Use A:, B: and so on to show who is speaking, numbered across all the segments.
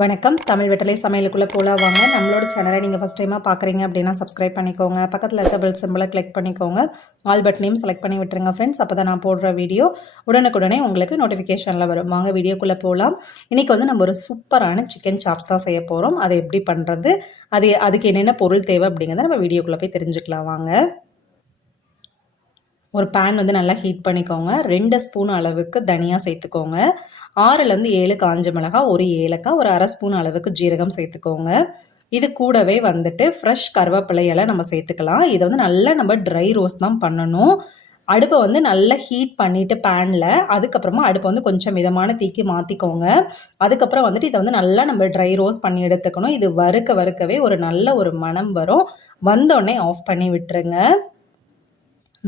A: வணக்கம். தமிழ் வெட்டலை சமையலுக்குள்ளே போல வாங்க நம்மளோட சேனலை நீங்கள் ஃபஸ்ட் டைமாக பார்க்குறீங்க அப்படின்னா சப்ஸ்கிரைப் பண்ணிக்கோங்க. பக்கத்தில் இருக்க பெல் சிம்பிளை கிளிக் பண்ணிக்கோங்க. ஆல் பட்டனையும் செலக்ட் பண்ணி விட்டுருங்க ஃப்ரெண்ட்ஸ் அப்போ தான் நான் போடுற வீடியோ உடனுக்குடனே உங்களுக்கு நோட்டிஃபிகேஷனில் வரும். வாங்க வீடியோக்குள்ளே போகலாம் இன்றைக்கி வந்து நம்ம ஒரு சூப்பரான சிக்கன் சாப்ஸ் தான் செய்ய போகிறோம் அதை எப்படி பண்ணுறது அது அதுக்கு என்னென்ன பொருள் தேவை அப்படிங்கிறத நம்ம வீடியோக்குள்ளே போய் தெரிஞ்சுக்கலாம். வாங்க. ஒரு பேன் வந்து நல்லா ஹீட் பண்ணிக்கோங்க. ரெண்டு ஸ்பூன் அளவுக்கு தனியாக சேர்த்துக்கோங்க. ஆறுலேருந்து ஏழு காஞ்ச மிளகாய் ஒரு ஏலக்காய் ஒரு அரை ஸ்பூன் அளவுக்கு ஜீரகம் சேர்த்துக்கோங்க. இது கூடவே வந்துட்டு ஃப்ரெஷ் கருவேப்பிலையெல்லாம் நம்ம சேர்த்துக்கலாம். இதை வந்து நல்லா நம்ம ட்ரை ரோஸ்ட் தான் பண்ணணும். அடுப்பை வந்து நல்லா ஹீட் பண்ணிவிட்டு பேனில் அதுக்கப்புறமா அடுப்பை வந்து கொஞ்சம் மிதமான தீக்கி மாற்றிக்கோங்க அதுக்கப்புறம் வந்துட்டு இதை வந்து நல்லா நம்ம ட்ரை ரோஸ் பண்ணி எடுத்துக்கணும். இது வறுக்க வறுக்கவே ஒரு நல்ல ஒரு மனம் வரும். வந்தோடனே ஆஃப் பண்ணி விட்டுருங்க.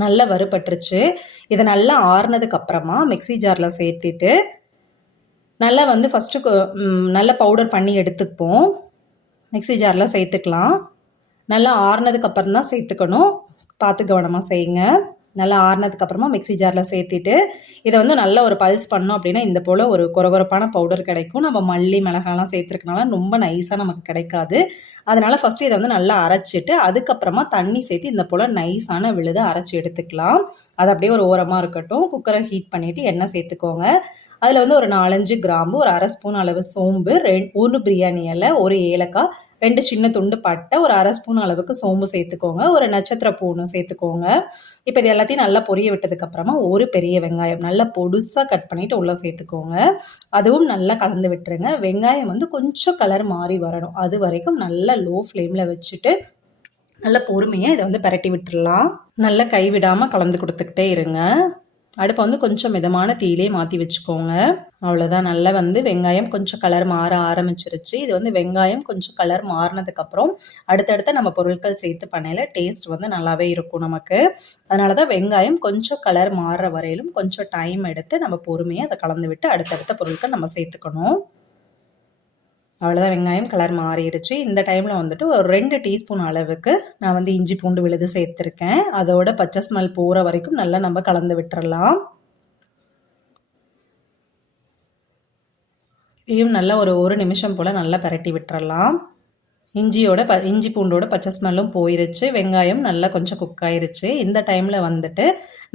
A: நல்லா வறுபட்டுருச்சு. இதை நல்லா ஆறுனதுக்கு அப்புறமா மிக்சி ஜாரில் சேர்த்துட்டு நல்லா வந்து ஃபஸ்ட்டு நல்லா பவுடர் பண்ணி எடுத்துப்போம். மிக்சி ஜாரில் சேர்த்துக்கலாம். நல்லா ஆறுனதுக்கு அப்புறம் தான் சேர்த்துக்கணும். பார்த்து கவனமாக செய்யுங்க. நல்லா ஆறுனதுக்கப்புறமா மிக்சி ஜாரில் சேர்த்திட்டு இதை வந்து நல்ல ஒரு பல்ஸ் பண்ணோம் அப்படின்னா இந்த போல் ஒரு குறகுறப்பான பவுடர் கிடைக்கும். நம்ம மல்லி மிளகாலாம் சேர்த்துருக்கனால ரொம்ப நைஸாக நமக்கு கிடைக்காது. அதனால் ஃபஸ்ட்டு இதை வந்து நல்லா அரைச்சிட்டு அதுக்கப்புறமா தண்ணி சேர்த்து இந்த போல் நைஸான விழுதை அரைச்சி எடுத்துக்கலாம். அது அப்படியே ஒரு ஓரமாக இருக்கட்டும். குக்கரை ஹீட் பண்ணிவிட்டு எண்ணெய் சேர்த்துக்கோங்க. அதில் வந்து ஒரு நாலஞ்சு கிராம்பு ஒரு அரை ஸ்பூன் அளவு சோம்பு ரெண்டு ஒரு பிரியாணி இலை ஒரு ஏலக்காய் ரெண்டு சின்ன துண்டு பட்டை ஒரு அரை ஸ்பூன் அளவுக்கு சோம்பு சேர்த்துக்கோங்க ஒரு நட்சத்திர பூனும் சேர்த்துக்கோங்க. இப்போ இது எல்லாத்தையும் நல்லா பொரிய விட்டதுக்கப்புறமா ஒரு பெரிய வெங்காயம் நல்லா பொடுசாக கட் பண்ணிவிட்டு உள்ளே சேர்த்துக்கோங்க. அதுவும் நல்லா கலந்து விட்டுருங்க. வெங்காயம் வந்து கொஞ்சம் கலர் மாறி வரணும். அது வரைக்கும் நல்லா லோ ஃப்ளேமில் வச்சுட்டு நல்ல பொறுமையாக இதை வந்து பரட்டி விட்டுடலாம் நல்லா கைவிடாமல் கலந்து கொடுத்துக்கிட்டே இருங்க. அடுப்பை வந்து கொஞ்சம் மிதமான தீயிலே மாற்றி வச்சுக்கோங்க. அவ்வளோதான் நல்லா வந்து வெங்காயம் கொஞ்சம் கலர் மாற ஆரம்பிச்சிருச்சு. இது வந்து வெங்காயம் கொஞ்சம் கலர் மாறினதுக்கப்புறம் அடுத்தடுத்த நம்ம பொருட்கள் சேர்த்து பண்ணையில் டேஸ்ட் வந்து நல்லாவே இருக்கும் நமக்கு. அதனால தான் வெங்காயம் கொஞ்சம் கலர் மாறுற வரையிலும் கொஞ்சம் டைம் எடுத்து நம்ம பொறுமையாக அதை கலந்து விட்டு அடுத்தடுத்த பொருட்கள் நம்ம சேர்த்துக்கணும். அவ்வளோதான் வெங்காயம் கலர் மாறிடுச்சு. இந்த டைமில் வந்துட்டு ஒரு ரெண்டு டீஸ்பூன் அளவுக்கு நான் வந்து இஞ்சி பூண்டு விழுது சேர்த்துருக்கேன். அதோட பச்சை ஸ்மெல் போகிற வரைக்கும் நல்லா நம்ம கலந்து விட்டுறலாம். இதையும் நல்லா ஒரு ஒரு நிமிஷம் போல் நல்லா பரட்டி விட்டுறலாம். இஞ்சியோட ப இஞ்சி பூண்டோட பச்சை ஸ்மெல்லும் போயிருச்சு. வெங்காயம் நல்லா கொஞ்சம் குக் ஆயிருச்சு. இந்த டைமில் வந்துட்டு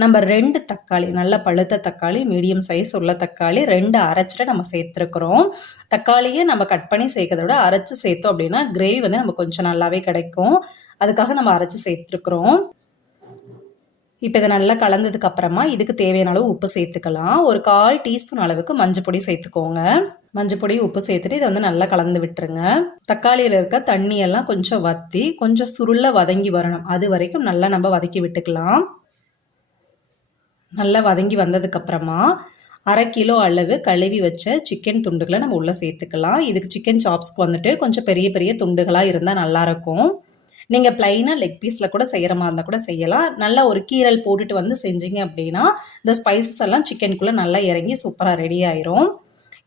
A: நம்ம ரெண்டு தக்காளி நல்ல பழுத்த தக்காளி மீடியம் சைஸ் உள்ள தக்காளி ரெண்டு அரைச்சிட்டு நம்ம சேர்த்துருக்குறோம். தக்காளியை நம்ம கட் பண்ணி சேர்க்கறத விட அரைச்சி சேர்த்தோம் அப்படின்னா கிரேவி வந்து நமக்கு கொஞ்சம் நல்லாவே கிடைக்கும். அதுக்காக நம்ம அரைச்சி சேர்த்துருக்குறோம். இப்போ இதை நல்லா கலந்ததுக்கு அப்புறமா இதுக்கு தேவையான அளவு உப்பு சேர்த்துக்கலாம். ஒரு கால் டீஸ்பூன் அளவுக்கு மஞ்சள் பொடி சேர்த்துக்கோங்க. மஞ்சள் உப்பு சேர்த்துட்டு இதை வந்து நல்லா கலந்து விட்டுருங்க. தக்காளியில் இருக்க தண்ணியெல்லாம் கொஞ்சம் வற்றி கொஞ்சம் சுருள வதங்கி வரணும். அது வரைக்கும் நல்லா நம்ம வதக்கி விட்டுக்கலாம். நல்லா வதங்கி வந்ததுக்கப்புறமா அரை கிலோ அளவு கழுவி வச்ச சிக்கன் துண்டுகளை நம்ம உள்ளே சேர்த்துக்கலாம். இதுக்கு சிக்கன் சாப்ஸ்க்கு வந்துட்டு கொஞ்சம் பெரிய பெரிய துண்டுகளாக இருந்தால் நல்லாயிருக்கும் நீங்கள் ப்ளைனாக லெக் பீஸில் கூட செய்கிற மாதிரி இருந்தால் கூட செய்யலாம். நல்லா ஒரு கீரல் போட்டுட்டு வந்து செஞ்சீங்க அப்படின்னா இந்த ஸ்பைசஸ் எல்லாம் சிக்கனுக்குள்ளே நல்லா இறங்கி சூப்பராக ரெடி ஆயிரும்.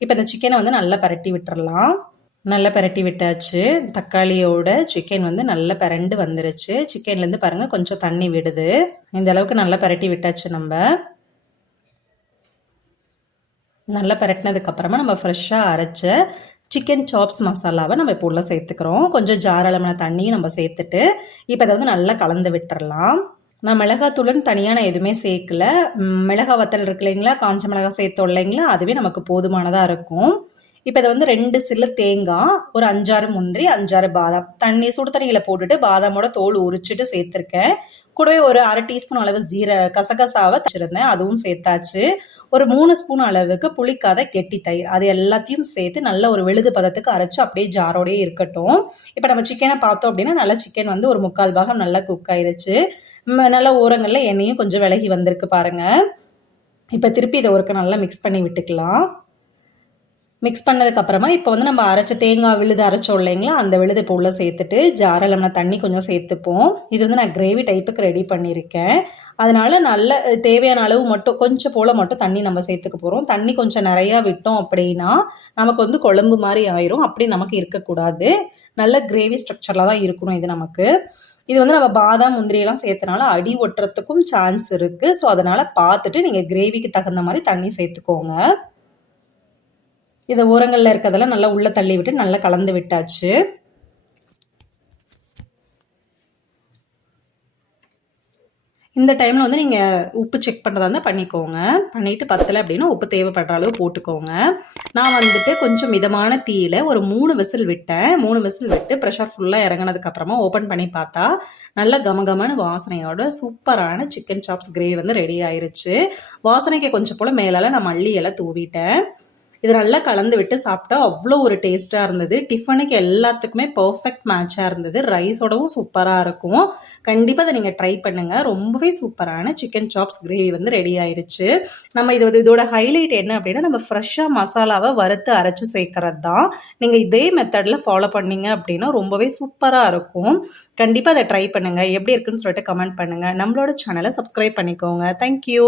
A: இப்போ இந்த சிக்கனை வந்து நல்லா பரட்டி விட்டுறலாம். நல்லா பரட்டி விட்டாச்சு. தக்காளியோட சிக்கன் வந்து நல்லா பரண்டு வந்துருச்சு. சிக்கன்லேருந்து பாருங்கள் கொஞ்சம் தண்ணி விடுது. இந்த அளவுக்கு நல்லா பரட்டி விட்டாச்சு நம்ம. நல்லா பரட்டினதுக்கப்புறமா நம்ம ஃப்ரெஷ்ஷாக அரைச்ச சிக்கன் சாப்ஸ் மசாலாவை நம்ம இப்போ உள்ளே சேர்த்துக்கிறோம். கொஞ்சம் ஜாரளமான தண்ணியும் நம்ம சேர்த்துட்டு இப்போ இதை வந்து நல்லா கலந்து விட்டுறலாம். நான் மிளகாத்தூளுன்னு தனியாக நான் எதுவுமே சேர்க்கல. மிளகா வத்தல் இருக்கு இல்லைங்களா? காஞ்ச மிளகா சேர்த்தோம் இல்லைங்களா? அதுவே நமக்கு போதுமானதாக இருக்கும். இப்போ இதை வந்து ரெண்டு சில்லு தேங்காய் ஒரு அஞ்சாறு முந்திரி அஞ்சாறு பாதாம். தண்ணி சுடு தண்ணியில் போட்டுட்டு பாதாமோட தோல் உரிச்சிட்டு சேர்த்துருக்கேன். கூடவே ஒரு அரை டீஸ்பூன் அளவு ஜீர கசகசாவை வச்சுருந்தேன். அதுவும் சேர்த்தாச்சு. ஒரு மூணு ஸ்பூன் அளவுக்கு புளிக்காத கெட்டி தயிர். அது எல்லாத்தையும் சேர்த்து நல்ல ஒரு விழுது பதத்துக்கு அரைச்சி அப்படியே ஜாரோடயே இருக்கட்டும். இப்போ நம்ம சிக்கனை பார்த்தோம் அப்படின்னா நல்லா சிக்கன் வந்து ஒரு முக்கால் பாகம் நல்லா குக் ஆயிருச்சு. நல்ல ஓரங்களில் எண்ணெயும் கொஞ்சம் விலகி வந்திருக்கு பாருங்கள் இப்போ திருப்பி இதை ஒருக்க நல்லா மிக்ஸ் பண்ணி விட்டுக்கலாம். மிக்ஸ் பண்ணதுக்கப்புறமா இப்போ வந்து நம்ம அரைச்ச தேங்காய் விழுது அரைச்சோம் இல்லைங்களா? அந்த விழுது இப்போ உள்ளே சேர்த்துட்டு ஜாரில் நம்ம தண்ணி கொஞ்சம் சேர்த்துப்போம். இது வந்து நான் கிரேவி டைப்புக்கு ரெடி பண்ணியிருக்கேன் அதனால் நல்ல தேவையான அளவு மட்டும் கொஞ்சம் போல் மட்டும் தண்ணி நம்ம சேர்த்துக்க போகிறோம் தண்ணி கொஞ்சம் நிறையா விட்டோம் அப்படின்னா நமக்கு வந்து குழம்பு மாதிரி ஆயிரும். அப்படி நமக்கு இருக்கக்கூடாது. நல்ல கிரேவி ஸ்ட்ரக்சரில் தான் இருக்கணும் இது நமக்கு. இது வந்து நம்ம பாதாம் முந்திரியெல்லாம் சேர்த்தனால அடி ஒட்டுறதுக்கும் சான்ஸ் இருக்குது ஸோ அதனால் பார்த்துட்டு நீங்கள் கிரேவிக்கு தகுந்த மாதிரி தண்ணி சேர்த்துக்கோங்க. இதை ஓரங்களில் இருக்கிறதெல்லாம் நல்லா உள்ளே தள்ளி விட்டு நல்லா கலந்து விட்டாச்சு. இந்த டைமில் வந்து நீங்கள் உப்பு செக் பண்ணுறதா இருந்தால் பண்ணிக்கோங்க. பண்ணிவிட்டு பத்தலை அப்படின்னா உப்பு தேவைப்படுற அளவு போட்டுக்கோங்க. நான் வந்துட்டு கொஞ்சம் மிதமான தீயில் ஒரு மூணு விசில் விட்டேன். மூணு விசில் விட்டு ப்ரெஷர் ஃபுல்லாக இறங்கினதுக்கப்புறமா ஓப்பன் பண்ணி பார்த்தா நல்ல கமகமான வாசனையோட சூப்பரான சிக்கன் சாப்ஸ் கிரேவி வந்து ரெடி ஆயிருச்சு. வாசனைக்கு கொஞ்சம் போல் மேலால் நான் மல்லி எல்லாம் தூவிட்டேன். இது நல்லா கலந்து விட்டு சாப்பிட்டா அவ்வளோ ஒரு டேஸ்ட்டாக இருந்தது. டிஃபனுக்கு எல்லாத்துக்குமே பர்ஃபெக்ட் மேட்சாக இருந்தது. ரைஸோடவும் சூப்பராக இருக்கும். கண்டிப்பாக அதை நீங்கள் ட்ரை பண்ணுங்கள் ரொம்பவே சூப்பரான சிக்கன் சாப்ஸ் கிரேவி வந்து ரெடி ஆயிருச்சு. நம்ம இது இதோட ஹைலைட் என்ன அப்படின்னா நம்ம ஃப்ரெஷ்ஷாக மசாலாவை வறுத்து அரைச்சி சேர்க்கறது தான் நீங்கள் இதே மெத்தடில் ஃபாலோ பண்ணீங்க அப்படின்னா ரொம்பவே சூப்பராக இருக்கும். கண்டிப்பாக அதை ட்ரை பண்ணுங்கள் எப்படி இருக்குன்னு சொல்லிட்டு கமெண்ட் பண்ணுங்கள் நம்மளோட சேனலை சப்ஸ்கிரைப் பண்ணிக்கோங்க. தேங்க்யூ